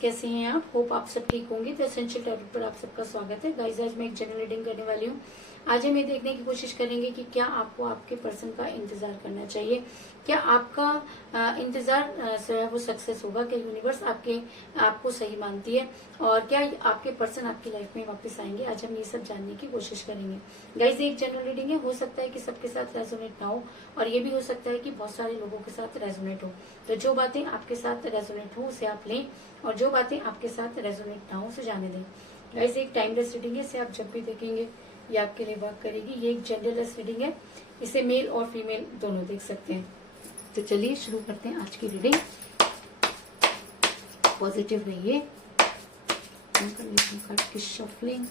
कैसे हैं आप? होप आप सब ठीक होंगे। तो एसेंशियल टैरोट पर आप सबका स्वागत है। गाइस, आज मैं एक जनरल रीडिंग करने वाली हूँ। आज हम ये देखने की कोशिश करेंगे कि क्या आपको आपके पर्सन का इंतजार करना चाहिए, क्या आपका इंतजार जो है वो सक्सेस होगा, क्या यूनिवर्स आपको सही मानती है और क्या आपके पर्सन आपकी लाइफ में वापस आएंगे। आज हम ये सब जानने की कोशिश करेंगे। गाइस, एक जनरल रीडिंग है, हो सकता है कि सबके साथ रेजोनेट ना हो और ये भी हो सकता है कि बहुत सारे लोगों के साथ रेजोनेट हो। तो जो बातें आपके साथ रेजोनेट हो उसे आप लें और जो बातें आपके साथ रेजोनेट ना हो उसे जाने दें। गाइस, एक टाइमलेस रीडिंग है, इसे आप जब भी देखेंगे ये आपके लिए वर्क करेगी। ये एक जेंडरलेस रीडिंग है, इसे मेल और फीमेल दोनों देख सकते हैं। तो चलिए शुरू करते हैं आज की रीडिंग। पॉजिटिव रहिए। कार्ड की shuffling.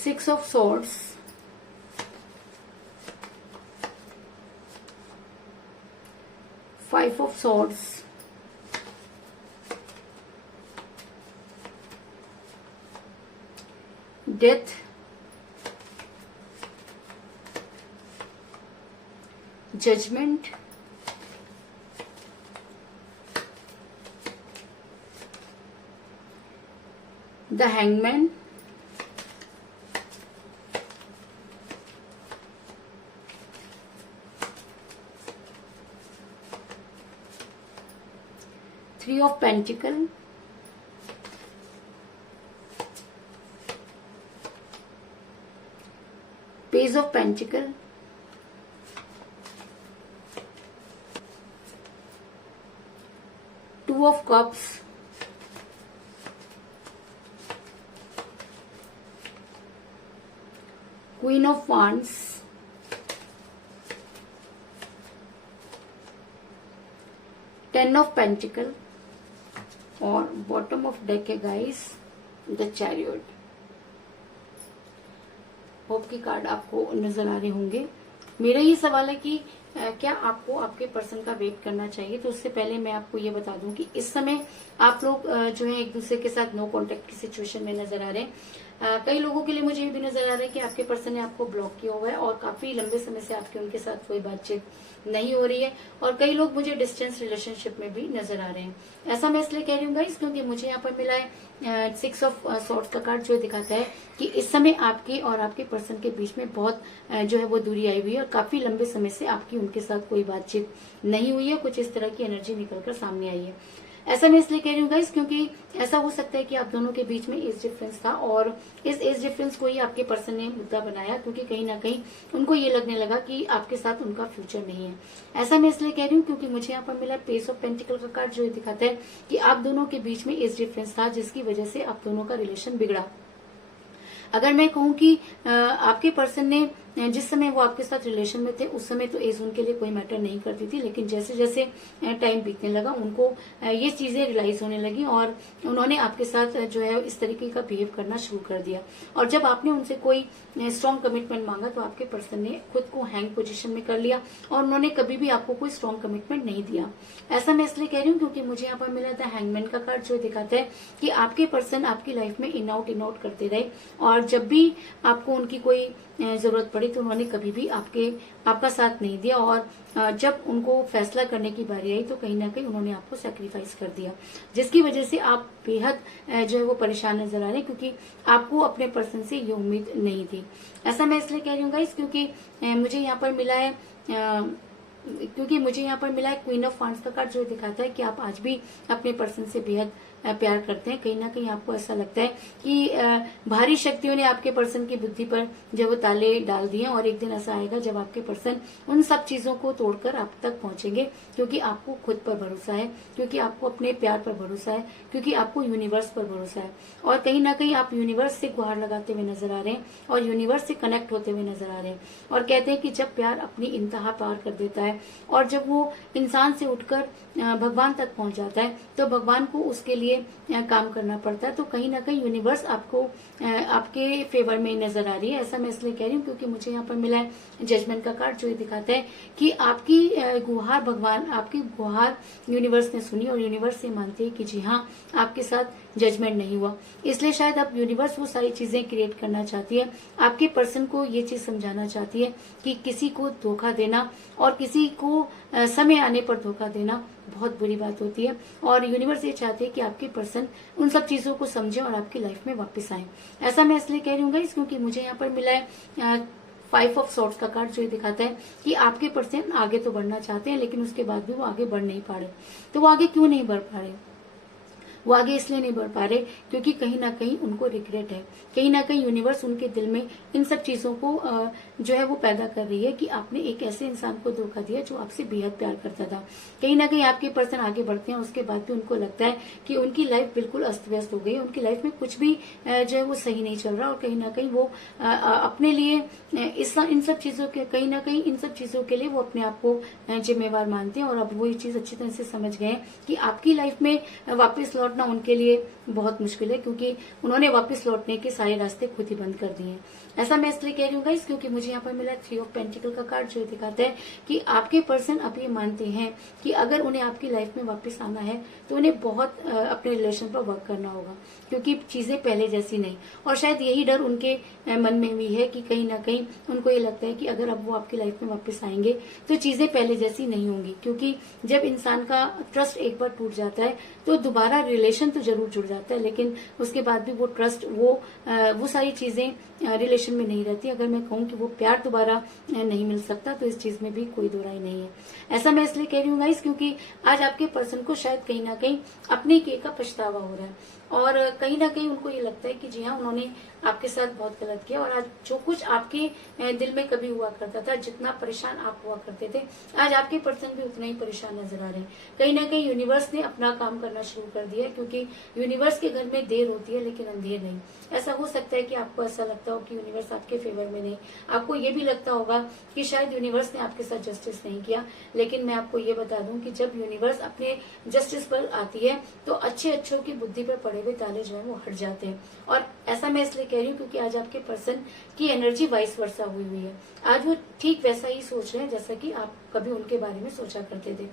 Six of Swords, Five of Swords, Death, Judgment, the Hangman, Three of Pentacles, Page of Pentacles, Two of Cups, Queen of Wands, Ten of Pentacles और बॉटम ऑफ डेक है guys the chariot. Hope की card आपको नजर आ रहे होंगे। मेरा ये सवाल है कि क्या आपको आपके पर्सन का वेट करना चाहिए। तो उससे पहले मैं आपको ये बता दूं कि इस समय आप लोग जो है एक दूसरे के साथ नो कांटेक्ट की सिचुएशन में नजर आ रहे हैं। कई लोगों के लिए मुझे ये भी नजर आ रहा है कि आपके पर्सन ने आपको ब्लॉक किया हुआ है और काफी लंबे समय से आपके उनके साथ कोई बातचीत नहीं हो रही है और कई लोग मुझे डिस्टेंस रिलेशनशिप में भी नजर आ रहे हैं। ऐसा मैं इसलिए कह रही हूँ गाइस क्योंकि मुझे यहाँ पर मिला है सिक्स ऑफ सॉर्ड्स का कार्ड, जो दिखाता है कि इस समय आपके और आपके पर्सन के बीच में बहुत जो है वो दूरी आई हुई है और काफी लंबे समय से आपकी उनके साथ कोई बातचीत नहीं हुई है। कुछ इस तरह की एनर्जी निकलकर सामने आई है। ऐसा मैं इसलिए कह रही हूँ गाइस क्योंकि ऐसा हो सकता है कि आप दोनों के बीच में एज डिफरेंस था और इस एज डिफरेंस को ही आपके पर्सन ने मुद्दा बनाया क्योंकि कहीं ना कहीं उनको ये लगने लगा कि आपके साथ उनका फ्यूचर नहीं है। ऐसा मैं इसलिए कह रही हूँ क्योंकि मुझे यहाँ पर मिला पेस ऑफ पेंटिकल का कार्ड, जो दिखाता है कि आप दोनों के बीच में एज डिफरेंस था जिसकी वजह से आप दोनों का रिलेशन बिगड़ा। अगर मैं कहूँ कि आपके पर्सन ने जिस समय वो आपके साथ रिलेशन में थे उस समय तो एज उनके लिए कोई मैटर नहीं करती थी, लेकिन जैसे जैसे टाइम बीतने लगा उनको ये चीजें रियलाइज होने लगी और उन्होंने आपके साथ जो है इस तरीके का बिहेव करना शुरू कर दिया। और जब आपने उनसे कोई स्ट्रॉन्ग कमिटमेंट मांगा तो आपके पर्सन ने खुद को हैंग पोजीशन में कर लिया और उन्होंने कभी भी आपको कोई स्ट्रॉन्ग कमिटमेंट नहीं दिया। ऐसा मैं इसलिए कह रही हूँ क्योंकि मुझे यहाँ पर मिला था हैंगमैन का कार्ड, जो दिखाता है कि आपके पर्सन आपकी लाइफ में इन आउट करते रहे और जब भी आपको उनकी कोई जरूरत पड़ी तो उन्होंने कभी भी आपका साथ नहीं दिया और जब उनको फैसला करने की बारी आई तो कहीं ना कहीं उन्होंने आपको सैक्रिफाइस कर दिया, जिसकी वजह से आप बेहद जो है वो परेशान नजर आ रहे हैं क्योंकि आपको अपने पर्सन से ये उम्मीद नहीं थी। ऐसा मैं इसलिए कह रही हूँ गाइस क्योंकि मुझे यहाँ पर मिला है क्वीन ऑफ वांड्स का कार्ड, जो दिखाता है कि आप आज भी अपने पर्सन से बेहद प्यार करते हैं। कहीं ना कहीं आपको ऐसा लगता है कि भारी शक्तियों ने आपके पर्सन की बुद्धि पर जब वो ताले डाल दिए और एक दिन ऐसा आएगा जब आपके पर्सन उन सब चीजों को तोड़कर आप तक पहुंचेंगे क्योंकि आपको खुद पर भरोसा है, क्योंकि आपको अपने प्यार पर भरोसा है, क्योंकि आपको यूनिवर्स पर भरोसा है और कहीं ना कहीं आप यूनिवर्स से गुहार लगाते हुए नजर आ रहे हैं और यूनिवर्स से कनेक्ट होते हुए नजर आ रहे हैं और कहते हैं कि जब प्यार अपनी इंतहा पार कर देता है और जब वो इंसान से उठकर भगवान तक पहुंच जाता है तो भगवान को उसके लिए लिए काम करना पड़ता है। तो कहीं ना कहीं यूनिवर्स आपको आपके फेवर में नजर आ रही है। ऐसा मैं इसलिए कह रही हूँ क्योंकि मुझे यहाँ पर मिला है जजमेंट का कार्ड, जो ये दिखाता है कि आपकी गुहार भगवान, आपकी गुहार यूनिवर्स ने सुनी और यूनिवर्स ये मानती है कि जी हाँ, आपके साथ जजमेंट नहीं हुआ। इसलिए शायद अब यूनिवर्स वो सारी चीजें क्रिएट करना चाहती है, आपके पर्सन को ये चीज समझाना चाहती है कि किसी को धोखा देना और किसी को समय आने पर धोखा देना बहुत बुरी बात होती है। और यूनिवर्स ये चाहती है कि आपके पर्सन उन सब चीजों को समझे और आपकी लाइफ में वापस आए। ऐसा मैं इसलिए कह रही हूँ गाइस क्योंकि मुझे यहाँ पर मिला है 5 ऑफ सॉर्ड्स का कार्ड, जो ये दिखाता है कि आपके पर्सन आगे तो बढ़ना चाहते हैं लेकिन उसके बाद भी वो आगे बढ़ नहीं पा रहे। तो वो आगे क्यों नहीं बढ़ पा रहे? वो आगे इसलिए नहीं बढ़ पा रहे क्योंकि कहीं ना कहीं उनको रिग्रेट है, कहीं ना कहीं यूनिवर्स उनके दिल में इन सब चीजों को जो है वो पैदा कर रही है कि आपने एक ऐसे इंसान को धोखा दिया जो आपसे बेहद प्यार करता था। कहीं ना कहीं आपके पर्सन आगे बढ़ते हैं, उसके बाद भी उनको लगता है कि उनकी लाइफ बिल्कुल अस्त व्यस्त हो गई, उनकी लाइफ में कुछ भी जो है वो सही नहीं चल रहा और कहीं ना कहीं वो अपने लिए इन सब चीजों के कहीं ना कहीं इन सब चीजों के लिए वो अपने आप को जिम्मेवार मानते हैं। और अब वो ये चीज अच्छी तरह से समझ गए कि आपकी लाइफ में वापस लौटना उनके लिए बहुत मुश्किल है क्योंकि उन्होंने वापस लौटने के सारे रास्ते खुद ही बंद कर दिए हैं। ऐसा मैं इसलिए कह रही हूँ गाइस क्योंकि मुझे यहाँ पर मिला 3 ऑफ पेंटिकल का कार्ड, जो दिखाता है कि आपके पर्सन अब ये मानते हैं कि अगर उन्हें आपकी लाइफ में वापस आना है तो उन्हें बहुत अपने रिलेशन पर वर्क करना होगा क्योंकि चीजें पहले जैसी नहीं। और शायद यही डर उनके मन में भी है कि कहीं ना कहीं उनको ये लगता है कि अगर अब वो आपकी लाइफ में वापस आएंगे तो चीजें पहले जैसी नहीं होंगी, क्योंकि जब इंसान का ट्रस्ट एक बार टूट जाता है तो दोबारा रिलेशन तो जरूर जुड़ जाता है लेकिन उसके बाद भी वो ट्रस्ट वो सारी चीजें रिलेशन में नहीं रहती। अगर मैं कहूँ कि वो प्यार दोबारा नहीं मिल सकता तो इस चीज में भी कोई दो राय नहीं है। ऐसा मैं इसलिए कह रही हूँ गाइस क्योंकि आज आपके पर्सन को शायद कहीं ना कहीं अपने किए का पछतावा हो रहा है और कहीं ना कहीं उनको ये लगता है कि जी हाँ, उन्होंने आपके साथ बहुत गलत किया और आज जो कुछ आपके दिल में कभी हुआ करता था, जितना परेशान आप हुआ करते थे, आज आपके पर्सन भी उतना ही परेशान नजर आ रहे हैं। कहीं ना कहीं यूनिवर्स ने अपना काम करना शुरू कर दिया है क्योंकि यूनिवर्स के घर में देर होती है लेकिन अंधेर नहीं। ऐसा हो सकता है कि आपको ऐसा लगता हो कि यूनिवर्स आपके फेवर में नहीं, आपको ये भी लगता होगा कि शायद यूनिवर्स ने आपके साथ जस्टिस नहीं किया, लेकिन मैं आपको ये बता दूं कि जब यूनिवर्स अपने जस्टिस पर आती है तो अच्छे अच्छों की बुद्धि पर पड़े हुए ताले जो है वो हट जाते हैं। और ऐसा मैं इसलिए कह रही हूँ क्योंकि आज आपके पर्सन की एनर्जी वाइस वर्सा हुई है। आज वो ठीक वैसा ही सोच रहे हैं जैसा कि आप कभी उनके बारे में सोचा करते थे।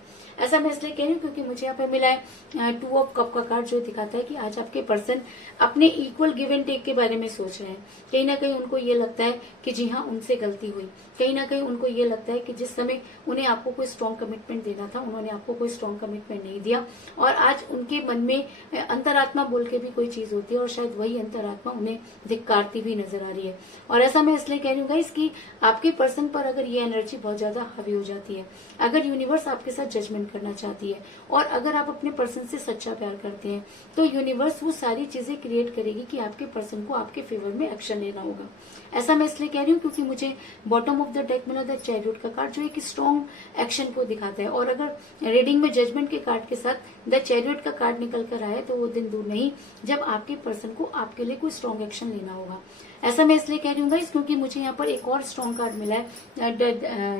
ऐसा मैं इसलिए कह रही हूँ क्योंकि मुझे यहाँ पे मिला है 2 ऑफ कप का कार्ड, जो दिखाता है कि आज आपके पर्सन अपने इक्वल गिव एंड टेक के बारे में सोच रहे हैं। कहीं ना कहीं उनको ये लगता है कि जी हाँ, उनसे गलती हुई। कहीं ना कहीं उनको ये लगता है कि जिस समय उन्हें आपको कोई स्ट्रॉन्ग कमिटमेंट देना था, उन्होंने आपको कोई स्ट्रॉन्ग कमिटमेंट नहीं दिया और आज उनके मन में अंतरात्मा बोल के भी कोई चीज होती है और शायद वही अंतरात्मा उन्हें धिक्कारती हुई नजर आ रही है। और ऐसा मैं इसलिए कह रही हूँ गाइस कि आपके पर्सन पर अगर ये एनर्जी बहुत ज्यादा हावी हो जाती है, अगर यूनिवर्स आपके साथ जजमेंट करना चाहती है और अगर आप अपने पर्सन से सच्चा प्यार करते हैं तो यूनिवर्स वो सारी चीजें क्रिएट करेगी कि आपके पर्सन को आपके फेवर में एक्शन लेना होगा। ऐसा मैं इसलिए कह रही हूँ क्योंकि मुझे बॉटम ऑफ द डेक मिला द चैरियट का कार्ड, जो एक स्ट्रॉन्ग एक्शन को दिखाता है। और अगर रीडिंग में जजमेंट के कार्ड के साथ द चैरियट का कार्ड निकल कर आए तो वो दिन दूर नहीं जब आपके पर्सन को आपके लिए कोई स्ट्रॉन्ग एक्शन लेना होगा। ऐसा मैं इसलिए कह रही हूँ गाइस क्योंकि मुझे यहाँ पर एक और स्ट्रॉन्ग कार्ड मिला है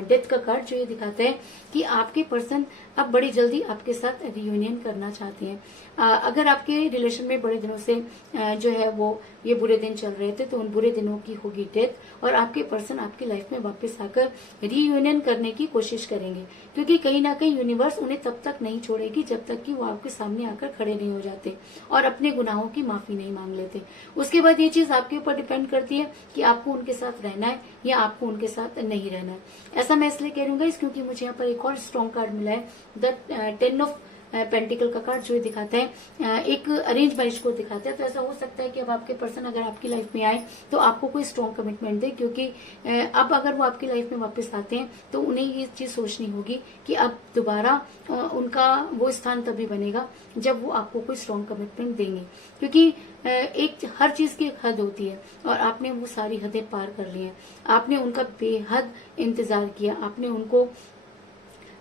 डेथ का कार्ड, जो ये दिखाता है कि आपके पर्सन अब बड़ी जल्दी आपके साथ रियूनियन करना चाहते हैं। अगर आपके रिलेशन में बड़े दिनों से जो है वो ये बुरे दिन चल रहे थे तो उन बुरे दिनों की होगी डेथ और आपके पर्सन आपकी लाइफ में वापस आकर रीयूनियन करने की कोशिश करेंगे क्योंकि कहीं ना कहीं यूनिवर्स उन्हें तब तक नहीं छोड़ेगी जब तक कि वो आपके सामने आकर खड़े नहीं हो जाते और अपने गुनाहों की माफी नहीं मांग लेते। उसके बाद ये चीज आपके ऊपर डिपेंड करती है कि आपको उनके साथ रहना है या आपको उनके साथ नहीं रहना है। ऐसा मैं इसलिए कह रही हूँ क्योंकि मुझे यहाँ पर एक और स्ट्रॉन्ग कार्ड मिला है द 10 ऑफ पेंटिकल का कार्ड, जो दिखाता है एक अरेंज मैरिज को दिखाता है। तो ऐसा हो सकता है कि अब आपके पर्सन अगर आपकी लाइफ में आए तो आपको कोई स्ट्रॉन्ग कमिटमेंट दे क्योंकि अब अगर वो आपकी लाइफ में वापस आते हैं तो उन्हें ये चीज सोचनी होगी कि अब दोबारा उनका वो स्थान तभी बनेगा जब वो आपको कोई स्ट्रॉन्ग कमिटमेंट देंगे, क्योंकि एक हर चीज की एक हद होती है और आपने वो सारी हदें पार कर ली हैं। आपने उनका बेहद इंतजार किया, आपने उनको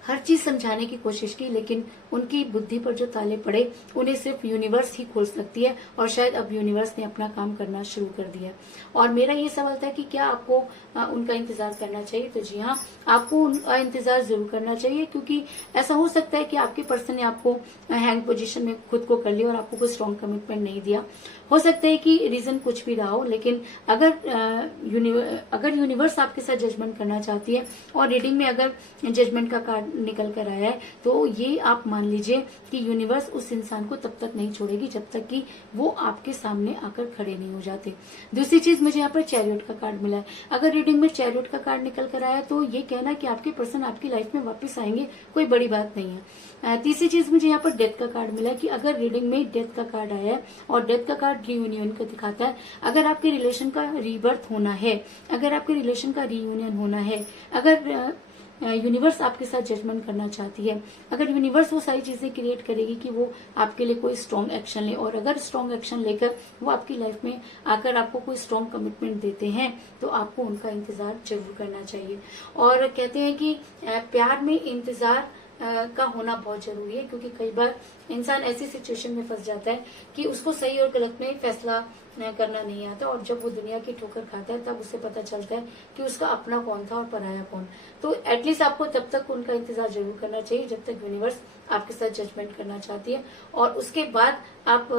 हर चीज समझाने की कोशिश की, लेकिन उनकी बुद्धि पर जो ताले पड़े उन्हें सिर्फ यूनिवर्स ही खोल सकती है, और शायद अब यूनिवर्स ने अपना काम करना शुरू कर दिया। और मेरा ये सवाल था कि क्या आपको उनका इंतजार करना चाहिए? तो जी हाँ, आपको उनका इंतजार जरूर करना चाहिए, क्योंकि ऐसा हो सकता है कि आपके पर्सन ने आपको हैंग पोजीशन में खुद को कर लिया और आपको कोई स्ट्रॉन्ग कमिटमेंट नहीं दिया। हो सकता है कि रीजन कुछ भी रहा हो, लेकिन अगर यूनिवर्स आपके साथ जजमेंट करना चाहती है और रीडिंग में अगर जजमेंट का कार्ड निकल कर आया है, तो ये आप मान लीजिए कि यूनिवर्स उस इंसान को तब तक नहीं छोड़ेगी जब तक कि वो आपके सामने आकर खड़े नहीं हो जाते। दूसरी चीज, मुझे यहाँ पर चैरियट का कार्ड मिला है। अगर रीडिंग में चैरियट का कार्ड निकल कर आया तो ये कहना कि आपके पर्सन आपकी लाइफ में वापस आएंगे, कोई बड़ी बात नहीं है। तीसरी चीज, मुझे यहाँ पर डेथ का कार्ड मिला है कि अगर रीडिंग में डेथ का कार्ड आया है और डेथ का कार्ड रियूनियन को दिखाता है, अगर आपके रिलेशन का रीबर्थ होना है, अगर आपके रिलेशन का रीयूनियन होना है, अगर यूनिवर्स आपके साथ जजमेंट करना चाहती है, अगर यूनिवर्स वो सारी चीजें क्रिएट करेगी कि वो आपके लिए कोई स्ट्रॉन्ग एक्शन ले, और अगर स्ट्रॉन्ग एक्शन लेकर वो आपकी लाइफ में आकर आपको कोई स्ट्रॉन्ग कमिटमेंट देते हैं, तो आपको उनका इंतजार जरूर करना चाहिए। और कहते हैं कि प्यार में इंतजार का होना बहुत जरूरी है, क्योंकि कई बार इंसान ऐसी सिचुएशन में फंस जाता है कि उसको सही और गलत में फैसला करना नहीं आता, और जब वो दुनिया की ठोकर खाता है तब उसे पता चलता है कि उसका अपना कौन था और पराया कौन। तो एटलीस्ट आपको तब तक उनका इंतजार जरूर करना चाहिए जब तक यूनिवर्स आपके साथ जजमेंट करना चाहती है, और उसके बाद आप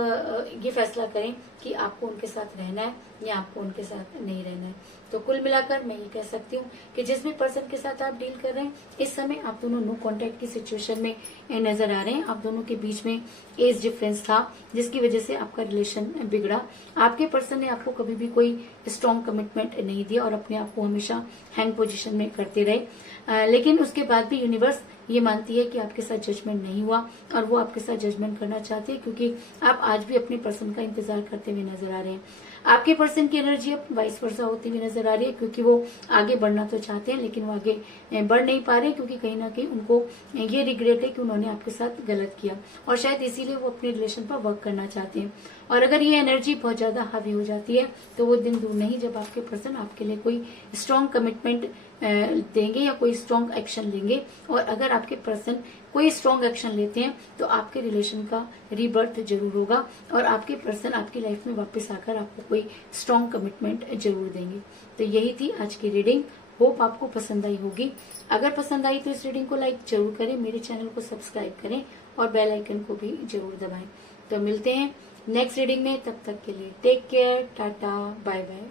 ये फैसला करें कि आपको उनके साथ रहना है या आपको उनके साथ नहीं रहना है। तो कुल मिलाकर मैं ये कह सकती हूँ कि जिस भी पर्सन के साथ आप डील कर रहे हैं, इस समय आप दोनों नो कॉन्टेक्ट की सिचुएशन में नजर आ रहे हैं। आप दोनों के बीच में एज डिफरेंस था, जिसकी वजह से आपका रिलेशन बिगड़ा। आपके पर्सन ने आपको कभी भी कोई स्ट्रॉन्ग कमिटमेंट नहीं दिया और अपने आप को हमेशा हैंग पोजीशन में करते रहे। लेकिन उसके बाद भी यूनिवर्स ये मानती है कि आपके साथ जजमेंट नहीं हुआ, और वो आपके साथ जजमेंट करना चाहती है, क्योंकि आप आज भी अपने पर्सन का इंतजार करते हुए नजर आ रहे हैं। आपके पर्सन की एनर्जी अब वाइस वर्सा होती हुई नजर आ रही है, क्योंकि वो आगे बढ़ना तो चाहते हैं लेकिन वो आगे बढ़ नहीं पा रहे, क्योंकि कहीं ना कहीं उनको ये रिग्रेट है कि उन्होंने आपके साथ गलत किया, और शायद इसीलिए वो अपने रिलेशन पर वर्क करना चाहते हैं। और अगर ये एनर्जी बहुत ज्यादा हावी हो जाती है तो वो दिन दूर नहीं जब आपके पर्सन आपके लिए कोई स्ट्रॉन्ग कमिटमेंट देंगे या कोई स्ट्रॉन्ग एक्शन लेंगे। और अगर आपके पर्सन कोई स्ट्रॉन्ग एक्शन लेते हैं तो आपके रिलेशन का रीबर्थ जरूर होगा, और आपके पर्सन आपकी लाइफ में वापस आकर आपको कोई स्ट्रॉन्ग कमिटमेंट जरूर देंगे। तो यही थी आज की रीडिंग। होप आपको पसंद आई होगी। अगर पसंद आई तो इस रीडिंग को लाइक जरूर करें, मेरे चैनल को सब्सक्राइब करें और बेल आइकन को भी जरूर दबाएं। तो मिलते हैं नेक्स्ट रीडिंग में, तब तक के लिए take care, ta-ta, bye bye.